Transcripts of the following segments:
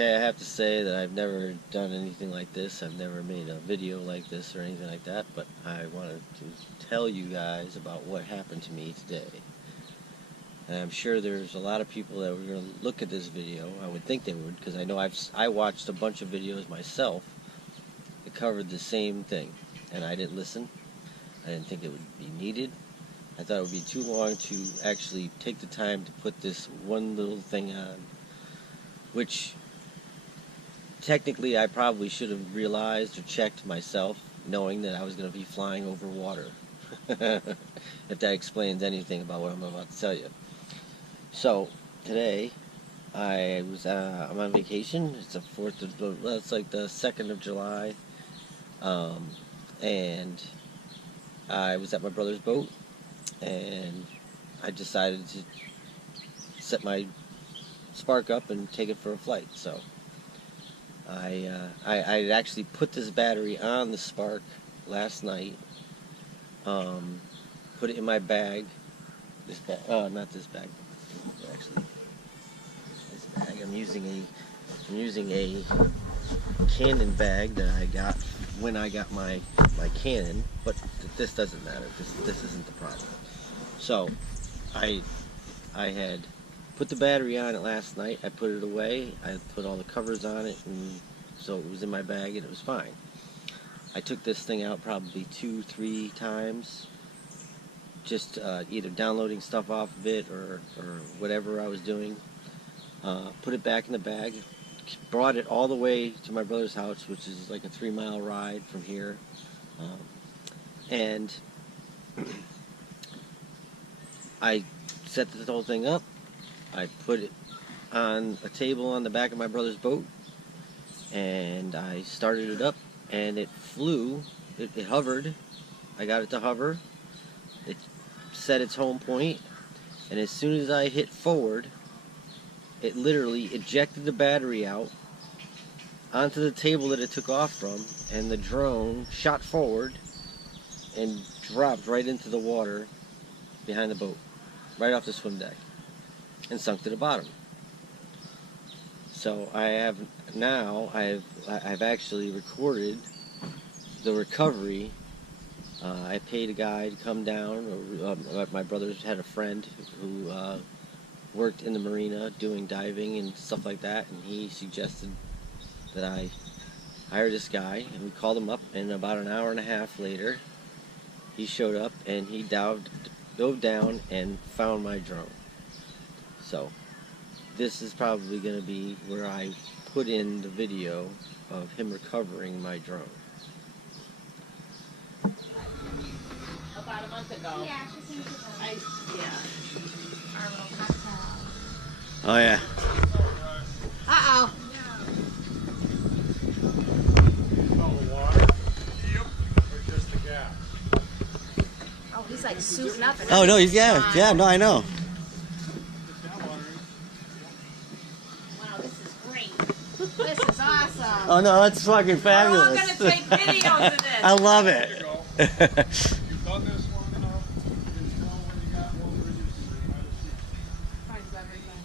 Okay, I have to say that I've never done anything like this. I've never made a video like this or anything like that, but I wanted to tell you guys about what happened to me today. And I'm sure there's a lot of people that were going to look at this video. I would think they would, because I know I watched a bunch of videos myself that covered the same thing, and I didn't listen. I didn't think it would be needed. I thought it would be too long to actually take the time to put this one little thing on, which technically I probably should have realized or checked myself, knowing that I was going to be flying over water. If that explains anything about what I'm about to tell you. So today I'm on vacation. It's the 4th of, well, it's like the 2nd of July, and I was at my brother's boat, and I decided to set my Spark up and take it for a flight. So I actually put this battery on the Spark last night. Put it in my bag. This bag, not this bag. Actually, this bag. I'm using a Canon bag that I got when I got my Canon, but this doesn't matter. This isn't the problem. So I had put the battery on it last night. I put it away. I put all the covers on it, and so it was in my bag and it was fine. I took this thing out probably 2-3 times, just either downloading stuff off of it or whatever I was doing. Put it back in the bag. Brought it all the way to my brother's house, which is like a 3-mile ride from here. And I set the whole thing up. I put it on a table on the back of my brother's boat, and I started it up, and it flew. It hovered. I got it to hover. It set its home point, and as soon as I hit forward, it literally ejected the battery out onto the table that it took off from, and the drone shot forward and dropped right into the water behind the boat, right off the swim deck, and sunk to the bottom. So I've actually recorded the recovery. I paid a guy to come down. My brother's had a friend who worked in the marina doing diving and stuff like that, and he suggested that I hire this guy, and we called him up, and about an hour and a half later he showed up, and he dove down and found my drone. So this is probably going to be where I put in the video of him recovering my drone. About a month ago. Yeah, she seems to know. Yeah. Our little cocktail. Oh yeah. Uh-oh. All the water? Yep. Or just the gas? Oh, he's like suiting up. And Oh no, yeah, no, I know. Just that water. Wow, this is great. this is awesome. Oh no, that's fucking We're all fabulous. going to take videos of this. I love There it. you go. You've done this long enough. You just know when you got one where you Finds everything.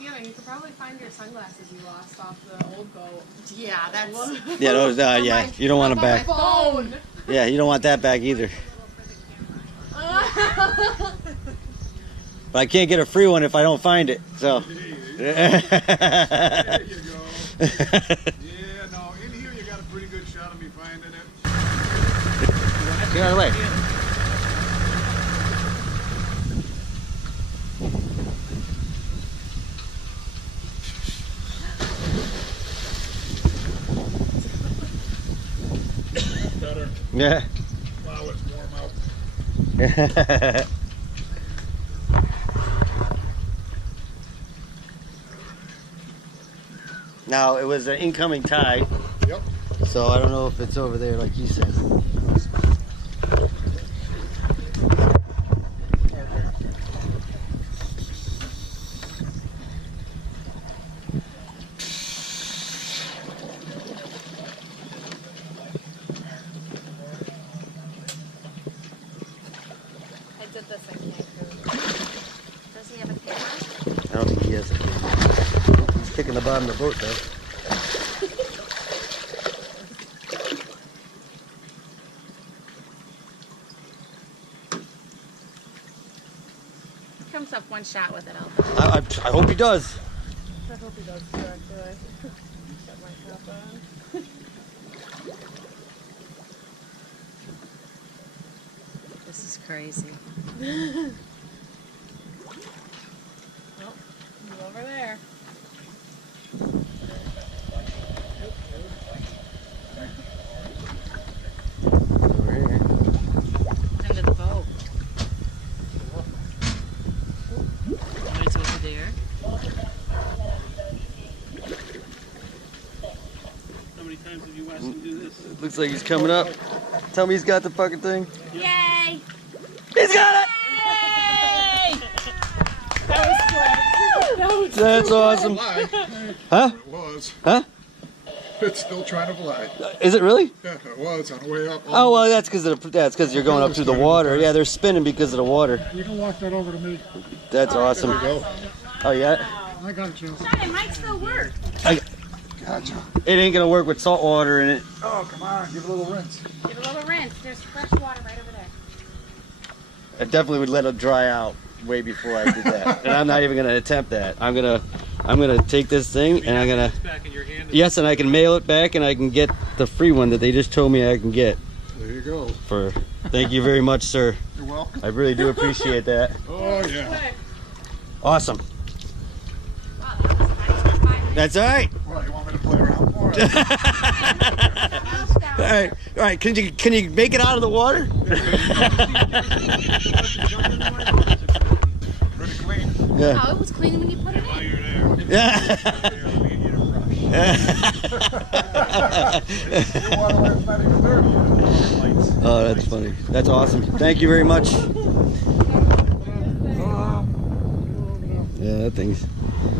Yeah, you could probably find your sunglasses you lost off the old boat. Yeah, that's... Yeah, those, yeah, you don't want them back. Phone! Yeah, you don't want that back either. But I can't get a free one if I don't find it, so. There you go. Yeah, no, in here you got a pretty good shot of me finding it. Get out of the way. Better. Yeah. Wow, it's warm out. Now, it was an incoming tide, Yep. so I don't know if it's over there like you said. I did this in Cancun. Does he have a camera? I don't think he has a camera. He's kicking the bottom of the boat though. He comes up one shot with it, I hope he does. I hope he does too, actually. That might happen. This is crazy. Oh, he's over there. Under the boat. It's over there. How many times have you watched him do this? It looks like he's coming up. Tell me he's got the fucking thing. Yay! He's got it! That's awesome. Fly. Huh? It was. Huh? It's still trying to fly. Is it really? Yeah, it was on the way up. Oh well, that's because you're going up through the water. Yeah, they're spinning because of the water. You can walk that over to me. That's awesome. There we go. Oh yeah. I got you. It might still work. Gotcha. It ain't gonna work with salt water in it. Oh, come on. Give it a little rinse. Give it a little rinse. There's fresh water right over there. I definitely would let it dry out way before I did that, and I'm not even gonna attempt that. I'm gonna take this thing and I'm gonna. It's back in your hand. Yes, and I can mail it back, and I can get the free one that they just told me I can get. There you go. Thank you very much, sir. You're welcome. I really do appreciate that. Oh, yeah. Awesome. That's all right. Well, you want me to play around more? All right. Can you make it out of the water? Pretty clean. Yeah. Oh, it was clean when you put it While in. you're there. Yeah. You want to learn not even dirty. Oh, that's funny. That's awesome. Thank you very much. Yeah, that thing's.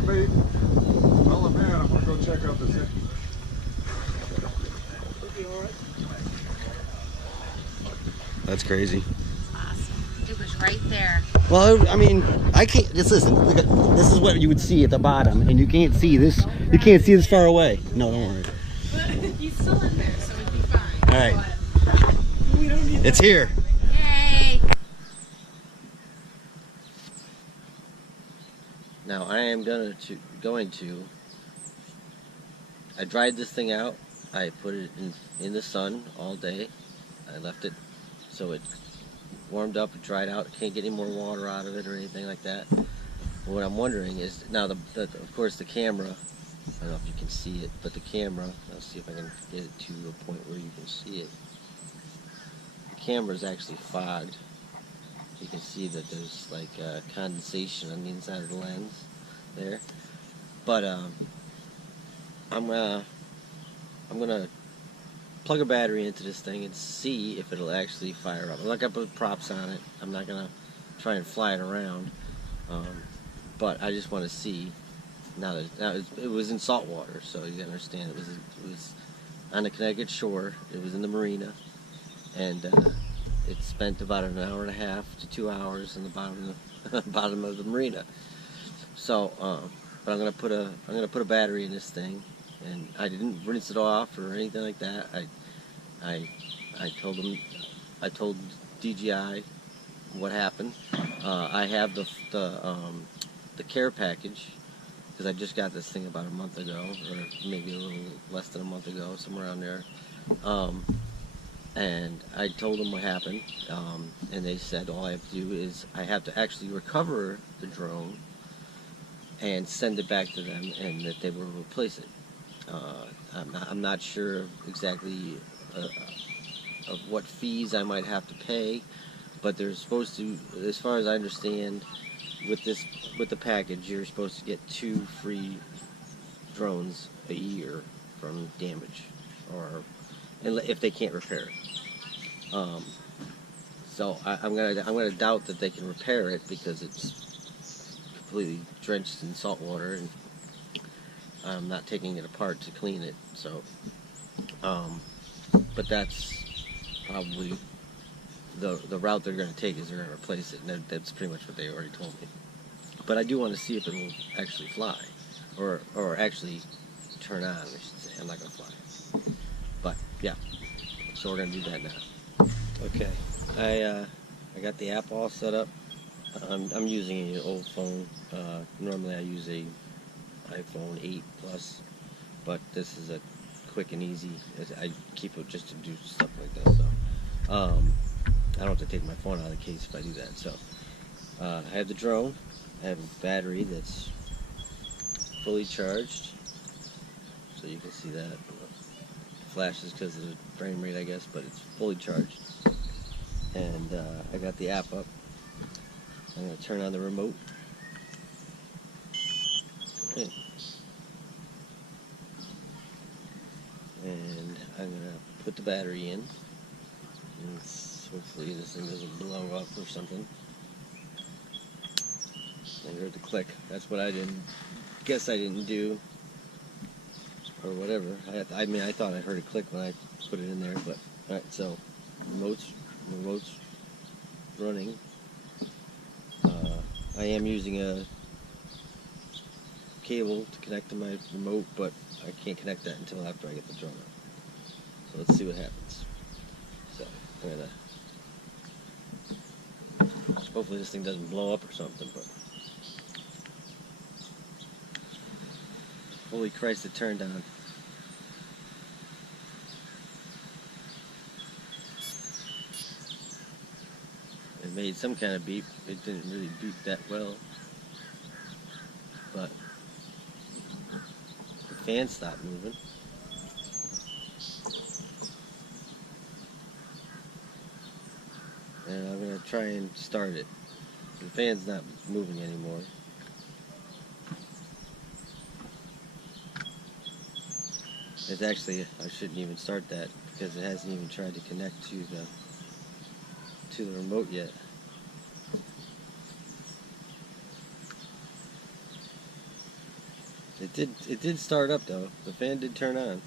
Wait. Tell the man I'm going to go check out this thing. That's crazy. Awesome. It was right there. Well, I mean, I can't. Just listen. Look at, this is what you would see at the bottom, and you can't see this. You can't see this far away. No, don't worry. He's still in there, so it'd be fine. All right. It's here. Yay! Now I am going to. I dried this thing out. I put it in the sun all day. I left it so it warmed up, it dried out. Can't get any more water out of it or anything like that. What I'm wondering is now of course the camera. I don't know if you can see it, but the camera. Let's see if I can get it to a point where you can see it. The camera is actually fogged. You can see that there's like condensation on the inside of the lens there. But I'm gonna plug a battery into this thing and see if it'll actually fire up. I'm not gonna put props on it. I'm not gonna try and fly it around. But I just want to see. Now it was in salt water, so you understand it was on the Connecticut shore. It was in the marina, and it spent about an hour and a half to 2 hours in the bottom of the marina. So, but I'm gonna put a battery in this thing, and I didn't rinse it off or anything like that. I told DJI what happened. I have the care package because I just got this thing about a month ago, or maybe a little less than a month ago, somewhere around there. And I told them what happened, and they said all I have to do is I have to actually recover the drone and send it back to them, and that they will replace it. I'm not sure exactly of what fees I might have to pay, but they're supposed to, as far as I understand, with the package, you're supposed to get 2 free drones a year from damage, or if they can't repair it. So I'm gonna doubt that they can repair it because it's completely drenched in salt water, and I'm not taking it apart to clean it. So, but that's probably the route they're gonna take, is they're gonna replace it, and that's pretty much what they already told me. but I do want to see if it will actually fly, or actually turn on, I should say. I'm not going to fly it. But, yeah. So we're going to do that now. Okay. I got the app all set up. I'm using an old phone. Normally I use a iPhone 8 Plus, but this is a quick and easy. I keep it just to do stuff like this. So I don't have to take my phone out of the case if I do that. So I have the drone. I have a battery that's fully charged, so you can see that. It flashes because of the frame rate, I guess, but it's fully charged. And I got the app up. I'm going to turn on the remote. Okay. And I'm going to put the battery in. And hopefully this thing doesn't blow up or something. I heard the click. That's what I didn't do. Or whatever. I mean, I thought I heard a click when I put it in there, but alright, so remote's running. I am using a cable to connect to my remote, but I can't connect that until after I get the drone up. So let's see what happens. So I'm gonna, hopefully this thing doesn't blow up or something, but holy Christ, it turned on. It made some kind of beep. It didn't really beep that well, but the fan stopped moving. And I'm going to try and start it. The fan's not moving anymore. It's actually, I shouldn't even start that because it hasn't even tried to connect to the remote yet. It did start up though. The fan did turn on.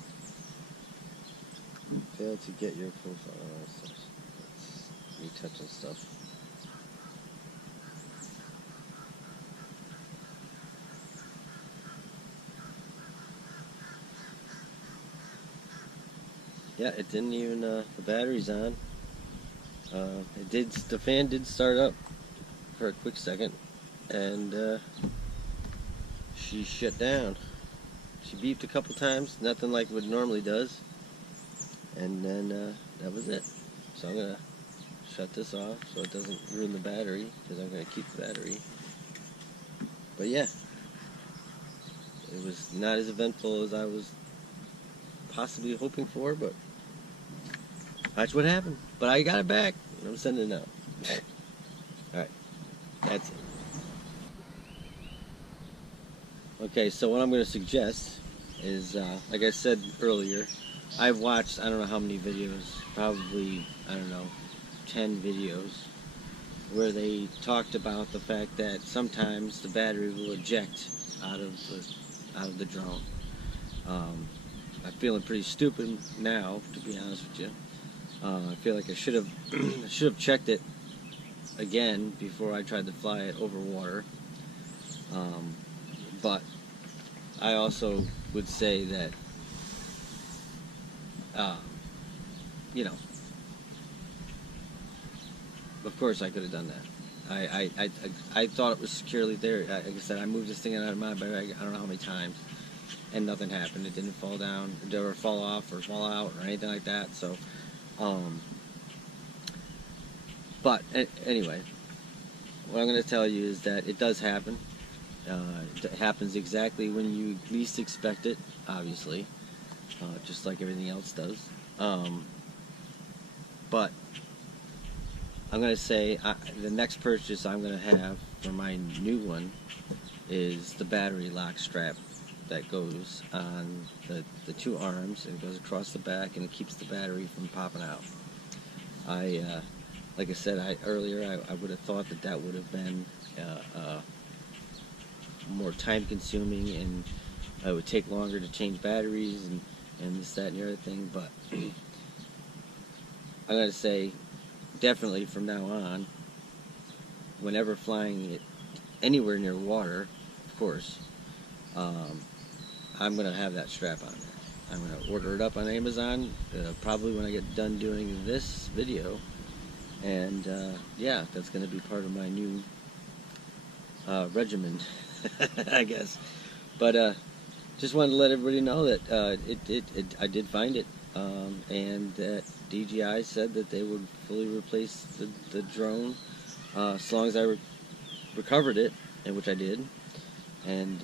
Failed to get your profile. It's me touching stuff. Yeah, it didn't even. The battery's on. The fan did start up for a quick second, and she shut down. She beeped a couple times, nothing like what it normally does, and then that was it. So I'm gonna shut this off so it doesn't ruin the battery, because I'm gonna keep the battery. But yeah, it was not as eventful as I was possibly hoping for, but that's what happened. But I got it back, and I'm sending it out. Alright, that's it. Okay, so what I'm going to suggest is, like I said earlier, I've watched, I don't know how many videos, probably, I don't know, 10 videos, where they talked about the fact that sometimes the battery will eject out of the drone. I'm feeling pretty stupid now, to be honest with you. I feel like I should have checked it again before I tried to fly it over water. But I also would say that, you know, of course I could have done that. I thought it was securely there. Like I said, I moved this thing out of my bag, I don't know how many times, and nothing happened. It didn't fall down, or fall off, or fall out, or anything like that. So, but anyway, what I'm going to tell you is that it does happen. It happens exactly when you least expect it, obviously, just like everything else does. But I'm going to say the next purchase I'm going to have for my new one is the battery lock strap that goes on the two arms and goes across the back, and it keeps the battery from popping out. Like I said earlier, I would have thought that would have been more time consuming, and it would take longer to change batteries and this, that, and the other thing, but I'm going to say definitely from now on, whenever flying it anywhere near water, of course, I'm going to have that strap on there. I'm going to order it up on Amazon, probably when I get done doing this video. And yeah, that's going to be part of my new regimen, I guess. But just wanted to let everybody know that I did find it, and that DJI said that they would fully replace the drone as long as I recovered it, and which I did. And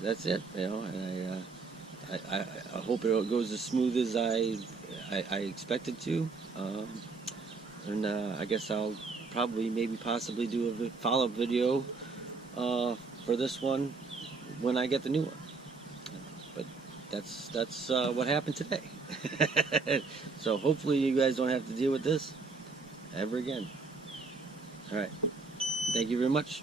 that's it, you know. And I hope it goes as smooth as I expect it to. And I guess I'll probably possibly do a follow-up video for this one when I get the new one. But that's what happened today. So hopefully you guys don't have to deal with this ever again. All right. Thank you very much.